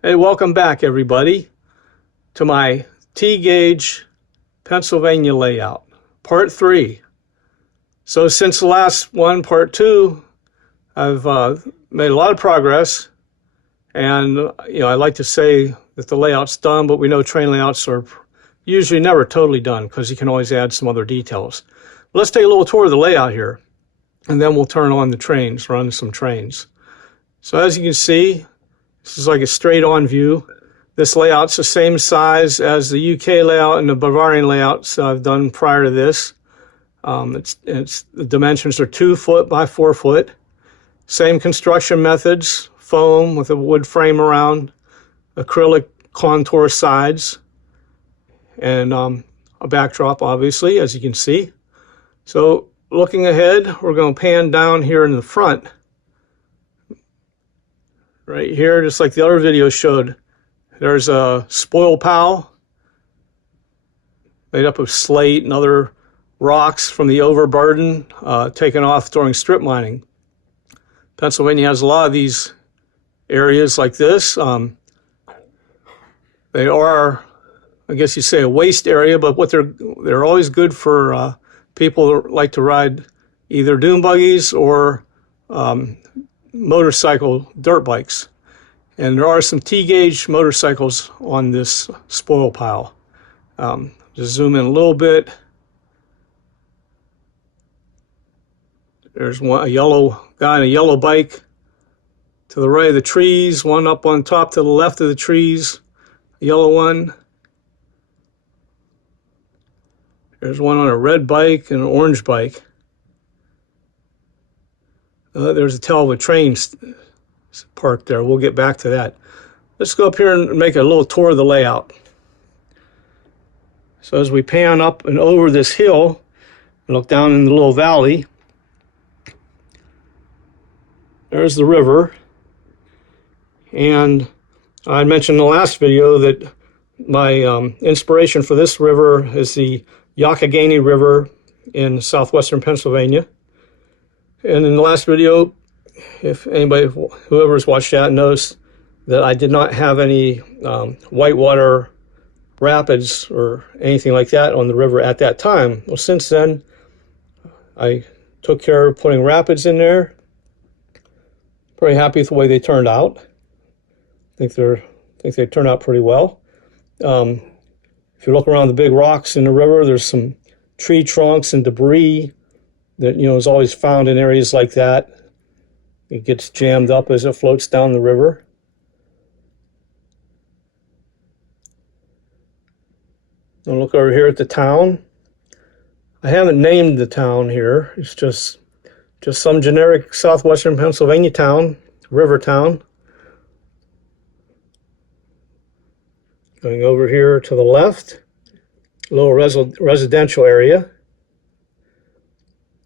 Hey, welcome back, everybody, to my T-gauge Pennsylvania layout, part 3. So since the last one, part 2, I've made a lot of progress, and I like to say that the layout's done, but we know train layouts are usually never totally done because you can always add some other details. Let's take a little tour of the layout here, and then we'll turn on the trains, run some trains. So as you can see, this is like a straight-on view. This layout's the same size as the UK layout and the Bavarian layouts I've done prior to this. The dimensions are 2 foot by 4 foot. Same construction methods, foam with a wood frame around, acrylic contour sides, and a backdrop, obviously, as you can see. So looking ahead, we're going to pan down here in the front. Right here, just like the other video showed, there's a spoil pile made up of slate and other rocks from the overburden taken off during strip mining. Pennsylvania has a lot of these areas like this. They are, I guess you say, a waste area, but they're always good for people that like to ride either dune buggies or motorcycle dirt bikes. And there are some T-gauge motorcycles on this spoil pile. Just zoom in a little bit. There's a yellow guy on a yellow bike to the right of the trees, one up on top to the left of the trees, a yellow one. There's one on a red bike and an orange bike. There's a tail of a train parked there. We'll get back to that. Let's go up here and make a little tour of the layout. So as we pan up and over this hill and look down in the little valley, there's the river. And I mentioned in the last video that my inspiration for this river is the Youghiogheny River in southwestern Pennsylvania. And in the last video, if anybody, whoever's watched that, knows that I did not have any whitewater rapids or anything like that on the river at that time. Well, since then, I took care of putting rapids in there. Pretty happy with the way they turned out. I think they turned out pretty well. If you look around the big rocks in the river, there's some tree trunks and debris that is always found in areas like that. It gets jammed up as it floats down the river. Now look over here at the town. I haven't named the town here. It's just some generic southwestern Pennsylvania town, river town. Going over here to the left, a little residential area.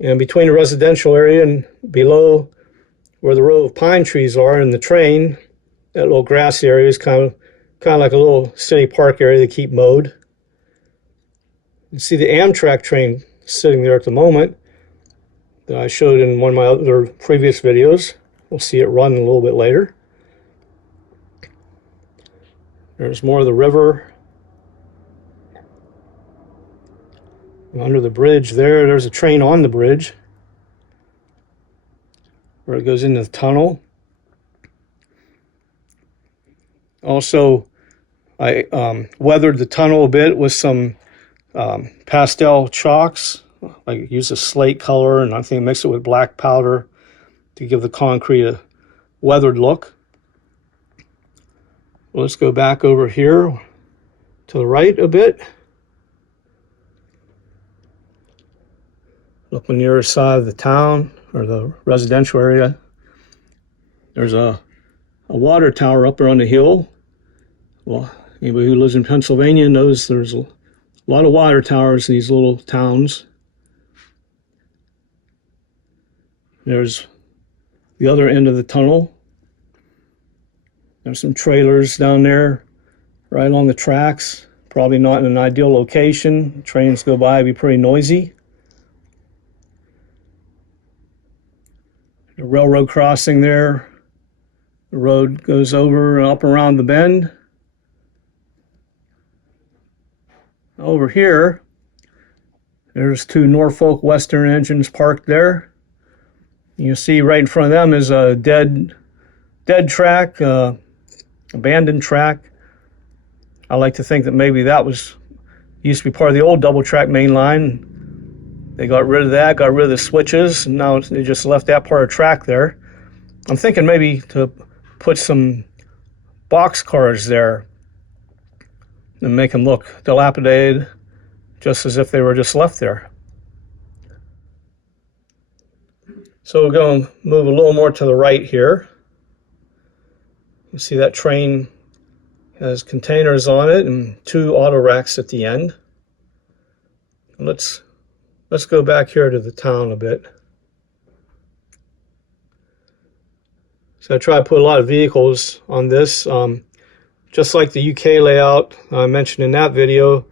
And between the residential area and below where the row of pine trees are and the train, that little grassy area is kind of like a little city park area they keep mowed. You see the Amtrak train sitting there at the moment that I showed in one of my other previous videos. We'll see it run a little bit later. There's more of the river. And under the bridge there's a train on the bridge where it goes into the tunnel. Also, I weathered the tunnel a bit with some pastel chalks. I use a slate color and I think mix it with black powder to give the concrete a weathered look. Well, let's go back over here to the right a bit. Look on the other side of the town or the residential area. There's a water tower up there on the hill. Well, anybody who lives in Pennsylvania knows there's a lot of water towers in these little towns. There's the other end of the tunnel. There's some trailers down there right along the tracks. Probably not in an ideal location. Trains go by, it'd be pretty noisy. The railroad crossing there The road goes over and up around the bend. Over here, there's two Norfolk Western engines parked there. You see right in front of them is a dead track, abandoned track. I like to think that maybe that used to be part of the old double track main line. They got rid of that, got rid of the switches, and now they just left that part of track there. I'm thinking maybe to put some box cars there and make them look dilapidated, just as if they were just left there. So we're going to move a little more to the right here. You see that train has containers on it and two auto racks at the end. Let's go back here to the town a bit. So I try to put a lot of vehicles on this. Just like the UK layout I mentioned in that video,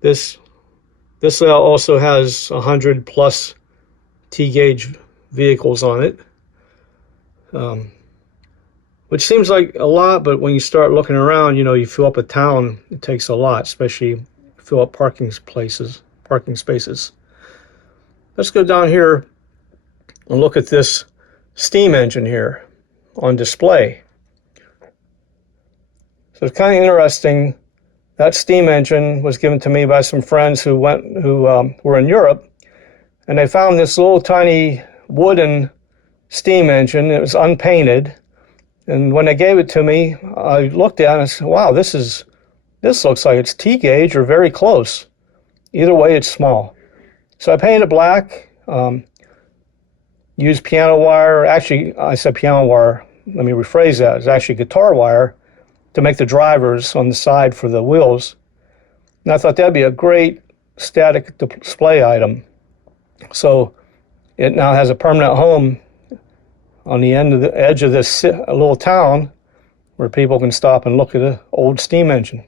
this layout also has 100 plus T-gauge vehicles on it, which seems like a lot, but when you start looking around, you fill up a town, it takes a lot, especially fill up parking spaces. Let's go down here and look at this steam engine here on display. So it's kind of interesting. That steam engine was given to me by some friends who were in Europe, and they found this little tiny wooden steam engine. It was unpainted, and when they gave it to me, I looked at it and I said, "Wow, this looks like it's T-gauge or very close. Either way, it's small." So I painted it black. Used piano wire. Actually, I said piano wire. Let me rephrase that. It's actually guitar wire to make the drivers on the side for the wheels. And I thought that'd be a great static display item. So it now has a permanent home on the edge of this little town where people can stop and look at an old steam engine.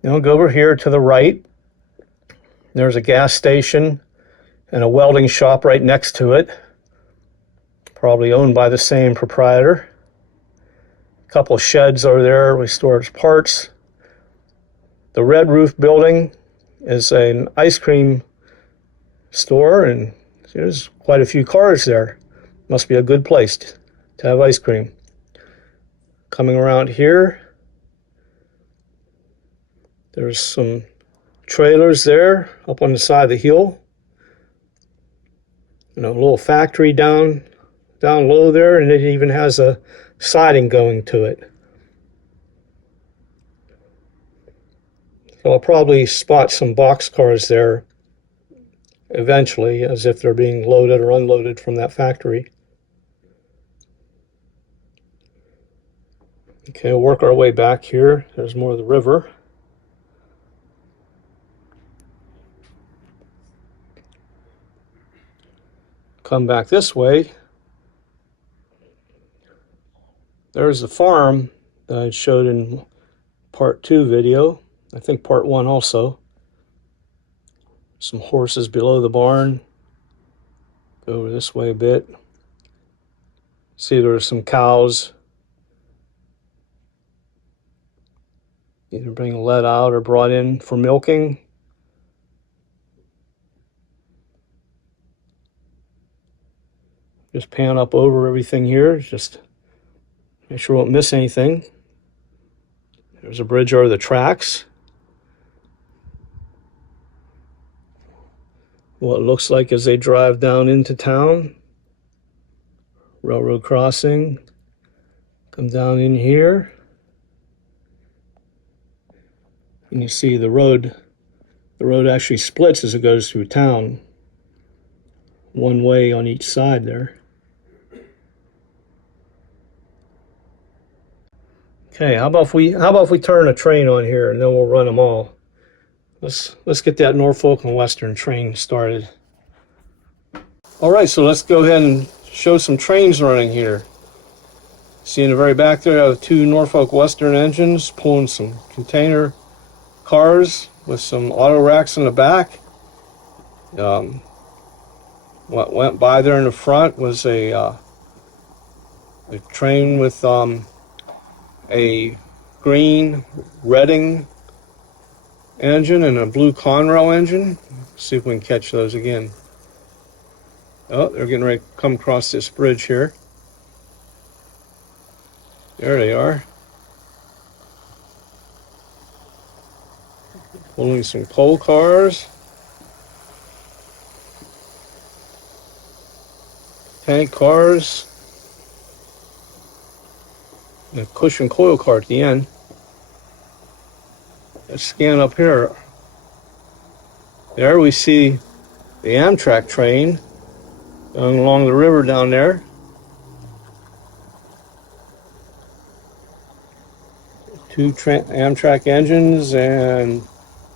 Then we'll go over here to the right. There's a gas station and a welding shop right next to it, probably owned by the same proprietor. A couple sheds over there we store parts. The red roof building is an ice cream store, and there's quite a few cars there. Must be a good place to have ice cream. Coming around here, there's some trailers there up on the side of the hill. A little factory down low there, and it even has a siding going to it. So I'll probably spot some box cars there eventually, as if they're being loaded or unloaded from that factory. Okay, we'll work our way back here. There's more of the river. Come back this way. There's the farm that I showed in part 2 video. I think part 1 also. Some horses below the barn. Go over this way a bit. See, there's some cows either being let out or brought in for milking. Just pan up over everything here, just make sure we won't miss anything. There's a bridge over the tracks. What it looks like as they drive down into town. Railroad crossing. Come down in here. And you see the road actually splits as it goes through town. One way on each side there. Okay, how about if we turn a train on here and then we'll run them all. Let's get that Norfolk and Western train started. All right, so let's go ahead and show some trains running here. See in the very back there, I have 2 Norfolk Western engines pulling some container cars with some auto racks in the back. What went by there in the front was a train with a green Reading engine and a blue Conrail engine. Let's see if we can catch those again. Oh, they're getting ready to come across this bridge here. There they are. Pulling some coal cars. Tank cars. And a cushion coil car at the end. Let's scan up here. There we see the Amtrak train going along the river down there. Two Amtrak engines and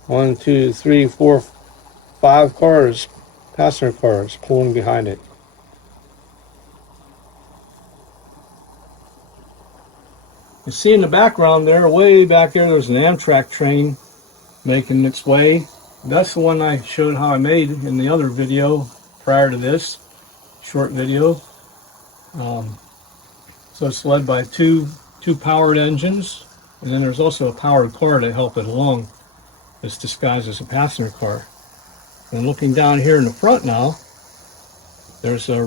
1, 2, 3, 4, 5 cars, passenger cars pulling behind it. You see in the background there, way back there, there's an Amtrak train making its way. That's the one I showed how I made in the other video prior to this short video. So it's led by two powered engines, and then there's also a powered car to help it along. It's disguised as a passenger car. And looking down here in the front now, there's a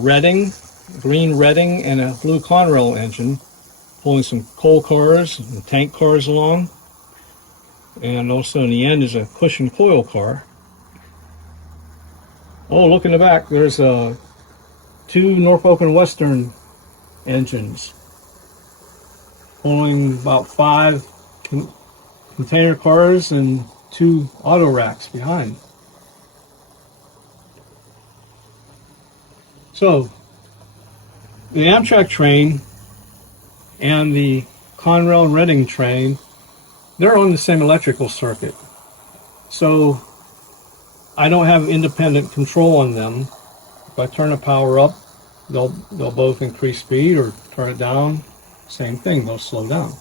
green Reading and a blue Conrail engine pulling some coal cars and tank cars along. And also in the end is a cushion coil car. Oh, look in the back, there's two Norfolk and Western engines pulling about 5 container cars and 2 auto racks behind. So the Amtrak train and the Conrail and Reading train, they're on the same electrical circuit. So I don't have independent control on them. If I turn the power up, they'll both increase speed, or turn it down, same thing, they'll slow down.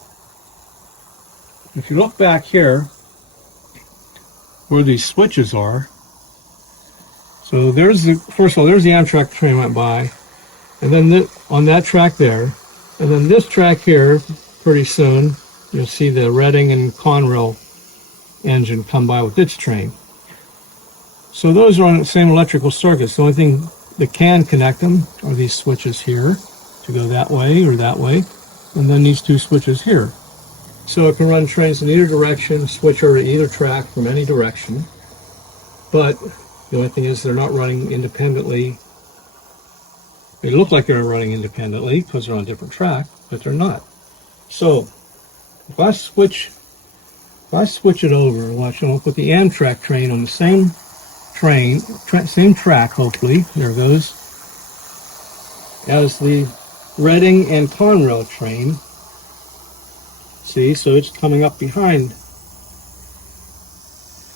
If you look back here where these switches are, so there's first of all, there's the Amtrak train went by, and then on that track there, and then this track here, pretty soon, you'll see the Reading and Conrail engine come by with its train. So those are on the same electrical circuits. The only thing that can connect them are these switches here to go that way or that way, and then these 2 switches here. So it can run trains in either direction, switch over to either track from any direction. But the only thing is they're not running independently. They look like they're running independently because they're on a different track, but they're not. So if I switch it over, watch, I'll put the Amtrak train on the same train, same track, hopefully, there it goes, as the Reading and Conrail train. See, so it's coming up behind.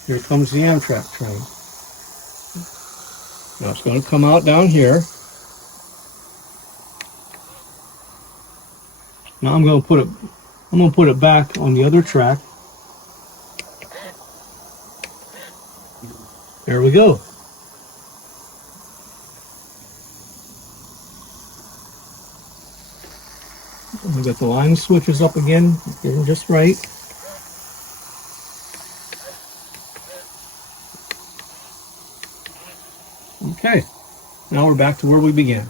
Here comes the Amtrak train. Now it's going to come out down here. Now I'm going to put it back on the other track. There we go. We got the line switches up again, getting just right. Okay, now we're back to where we began.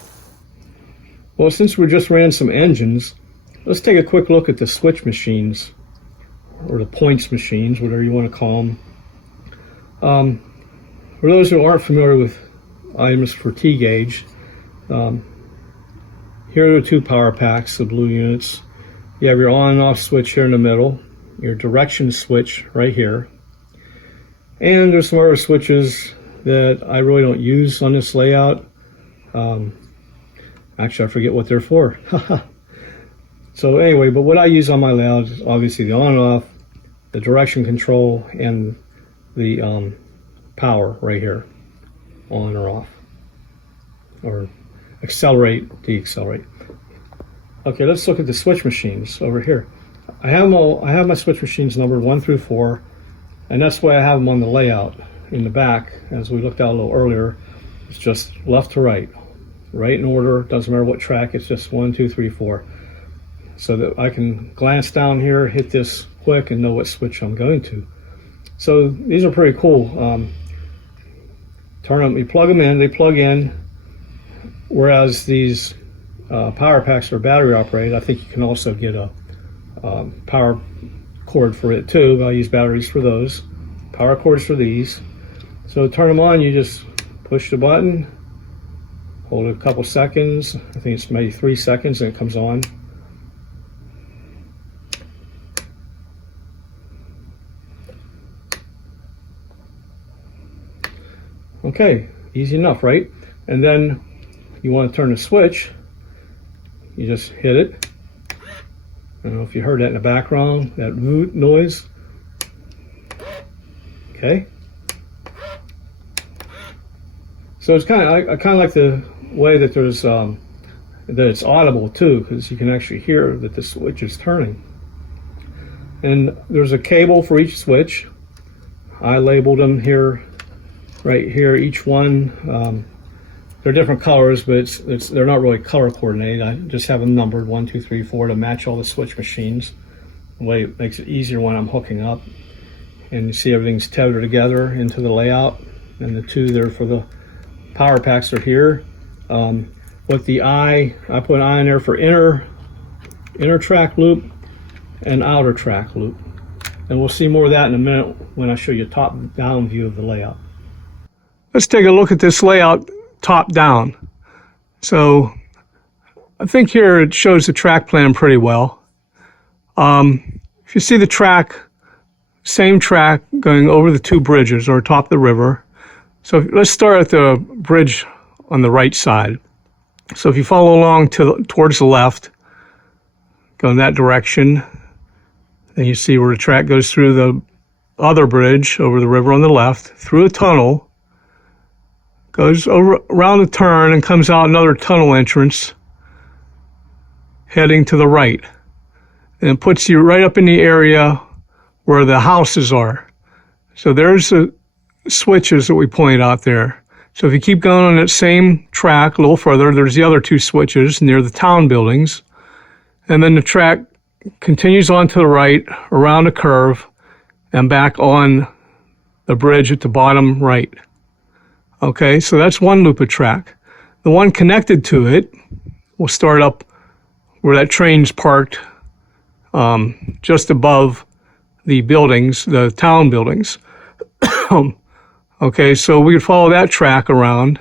Well, since we just ran some engines, let's take a quick look at the switch machines, or the points machines, whatever you want to call them. For those who aren't familiar with items for T-gauge, here are the 2 power packs, the blue units. You have your on and off switch here in the middle, your direction switch right here, and there's some other switches that I really don't use on this layout. Actually, I forget what they're for. So anyway, but what I use on my layout is obviously the on and off, the direction control, and the power right here, on or off, or accelerate, decelerate. Okay, let's look at the switch machines over here. I have my switch machines numbered 1 through 4, and that's why I have them on the layout in the back, as we looked at a little earlier. It's just left to right, right in order. Doesn't matter what track. It's just 1, 2, 3, 4. So that I can glance down here, hit this quick, and know what switch I'm going to. So these are pretty cool. Turn them, you plug them in, they plug in. Whereas these power packs are battery operated, I think you can also get a power cord for it too. I'll use batteries for those. Power cords for these. So to turn them on, you just push the button, hold it a couple seconds. I think it's maybe 3 seconds, and it comes on. Okay, easy enough, right? And then you want to turn the switch, you just hit it. I don't know if you heard that in the background, that voot noise. Okay. So it's I kind of like the way that there's that it's audible too, because you can actually hear that the switch is turning. And there's a cable for each switch. I labeled them here, right here. Each one, they're different colors, but they're not really color coordinated. I just have them numbered 1, 2, 3, 4 to match all the switch machines. The way it makes it easier when I'm hooking up. And you see everything's tethered together into the layout. And the two there for the power packs are here. With the I put an I in there for inner track loop and outer track loop. And we'll see more of that in a minute when I show you a top-down view of the layout. Let's take a look at this layout top-down. So I think here it shows the track plan pretty well. If you see the track, same track going over the 2 bridges or top of the river. So let's start at the bridge on the right side. So if you follow along towards the left, go in that direction, then you see where the track goes through the other bridge over the river on the left, through a tunnel, goes over around a turn and comes out another tunnel entrance heading to the right. And it puts you right up in the area where the houses are. So there's the switches that we pointed out there. So if you keep going on that same track a little further, there's the other 2 switches near the town buildings. And then the track continues on to the right, around a curve, and back on the bridge at the bottom right. Okay, so that's one loop of track. The one connected to it will start up where that train's parked, just above the buildings, the town buildings. Okay, so we could follow that track around,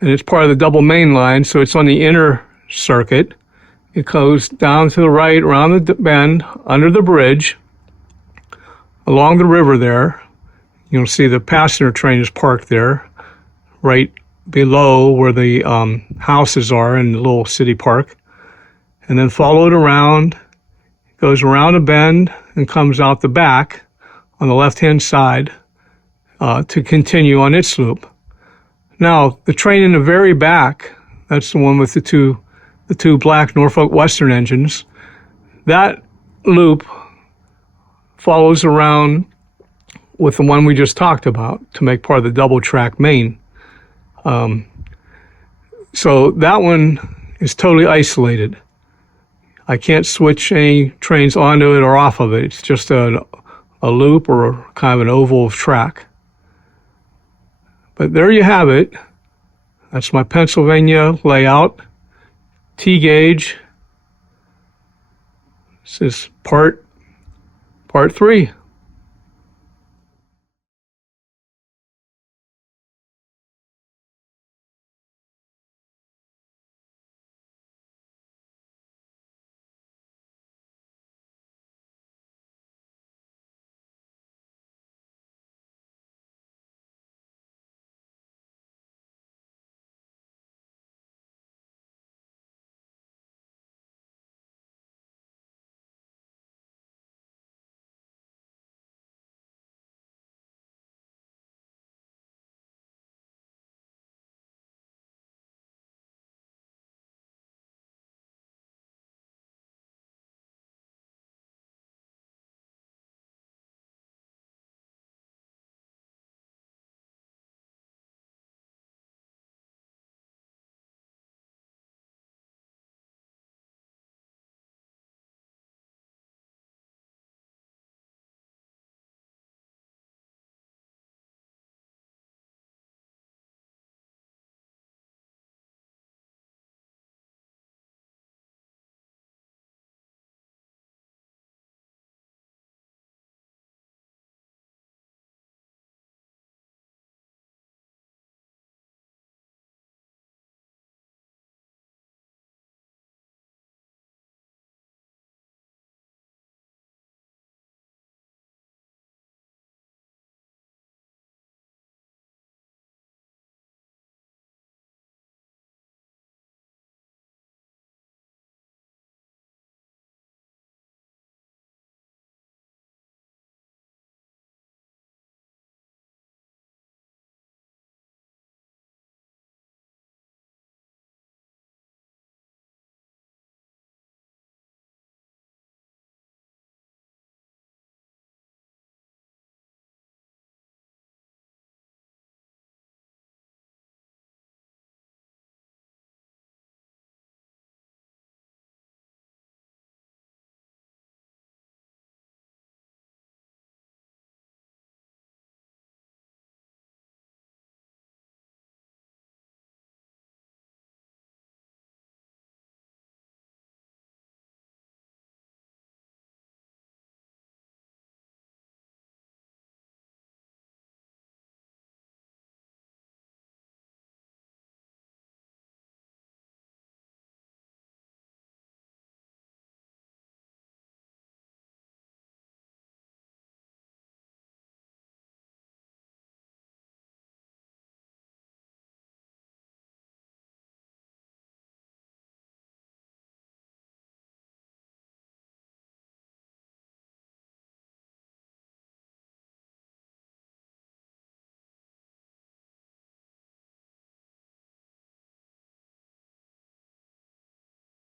and it's part of the double main line, so it's on the inner circuit. It goes down to the right, around the bend, under the bridge, along the river there. You'll see the passenger train is parked there, right below where the houses are in the little city park. And then follow it around, goes around a bend and comes out the back on the left-hand side to continue on its loop. Now, the train in the very back, that's the one with the two black Norfolk Western engines, that loop follows around with the one we just talked about to make part of the double track main. So that one is totally isolated. I can't switch any trains onto it or off of it. It's just a loop or kind of an oval of track. But there you have it. That's my Pennsylvania layout. T-gauge. This is part 3.